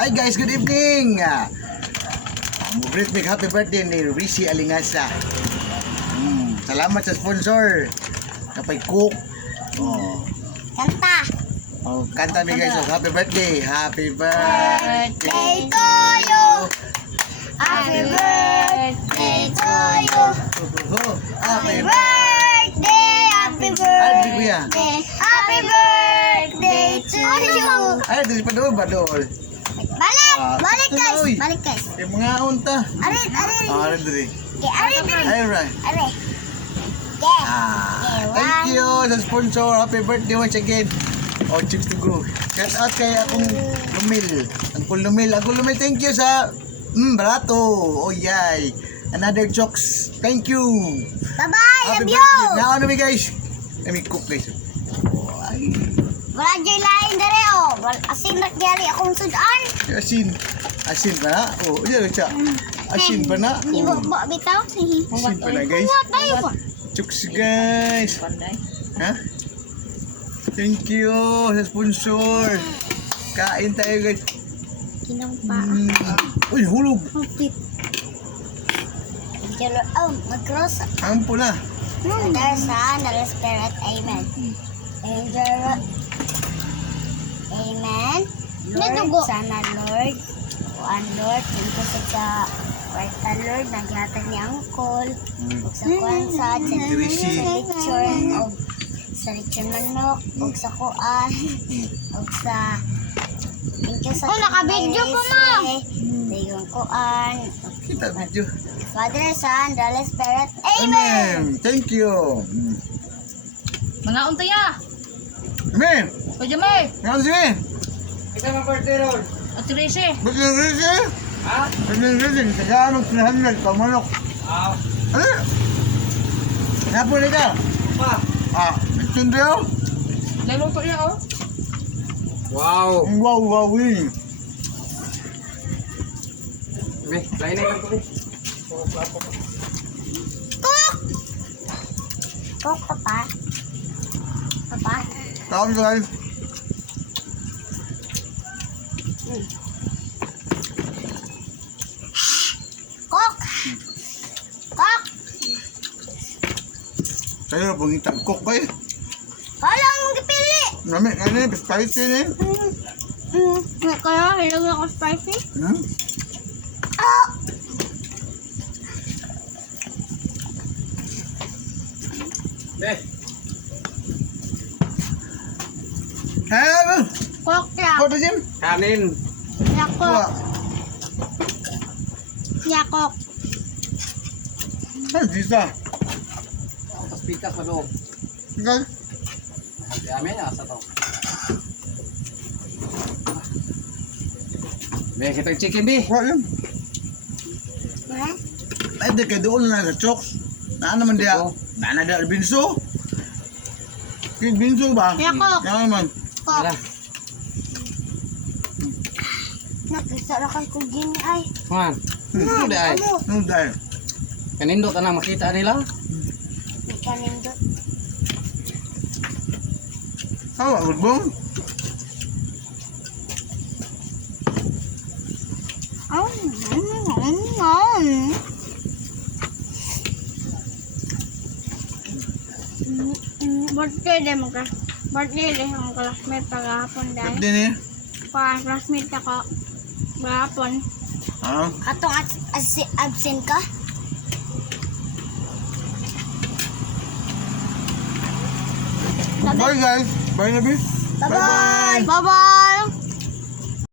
Hi guys, good evening. Great big happy birthday ni Rishi Alingasa. Salamat sa sponsor. Kapay cook. Kanta. Kanta mi guys. Happy birthday. Happy birthday to you. Happy birthday to you. Happy birthday. Happy birthday. Happy birthday to you. Ay, dili pa doon, badol. Balik guys. Balik guys. Kaya mga unta. Arit. Arit diri. Arit. Ay, right. Arit. Thank you sa sponsor. Happy birthday once again. Chips to go. Shout out kay akong Lumil. Angkol Lumil. Angkol Lumil, thank you sa barato. Oh, yay. Another jokes. Thank you. Bye-bye. Love you. Now, ano guys? Let me cook guys. Ay. Wala dyan lain dere oh. Asin nagyari akong sudan. Asin pa na? Yan siya. Asin pa na? Ibo bitaw. Asin pa na guys. Tayo po. Chooks guys. Ha? Thank you sa sponsor. Kain tayo guys. Kinampa. Uy, hulog. Hupit. Mag-cross. Ampo na. Father, Son, the Holy Spirit. Amen. Amen. Lord, sana Lord. Kuan Lord, tungkol sa kwarta Lord, nagyatan ni Angkol. Ug sa kuan sa lechon, ug sa lechon manok, ug sa kuan, ug sa thank you sa naka-video pa ma. Dayon kuan. Kita video. Father, Son, the Holy Spirit. Amen. Amen. Thank you. Mga untaya. Amen. Kuya May. Ngayon si Amen. Kita mga birthday roll. At si Rishi. Ba't yung Rishi? Ha? Ba't yung Rishi? Kaya anong 300 pamanok. Ano? Napo na ka? Pa. Itindi oh. Naluto niya oh. Wow. Wow, yun. Be, lain na lang ko rin. Cook, Papa. Papa. Tawag sa guys. Cook. Cook. Sa'yo, pangitang cook kayo. Wala mong gipili. Nami, ano yun, spicy na yun. Kaya, hilang ako spicy. Be, Ano? Cook ya. Koto Jim? kanin. Yakok. Yakok. Ano dito? Tapos pita sa loob. Ikaw? Di amin, asa to. Be, kitang chicken, Be. Wala yun. Ha? Ay, di kayo doon na sa chokes. Naan naman diya? Naan na diya, binso? Binso ba? Yakok. Yan naman. Cook. Wala. Nakisara kay kong gini ay. Man, ano di ay? Ano dahil? Kanindot na makita nila. Di ka nindot. Hawa, udbong? Birthday din mo ka. Birthday din ang classmate pagahapon dahil. Kapdi niya? Classmate ako. Pagahapon. Atong absent ka? Bye guys. Bye na, Bi. Bye-bye! Bye-bye!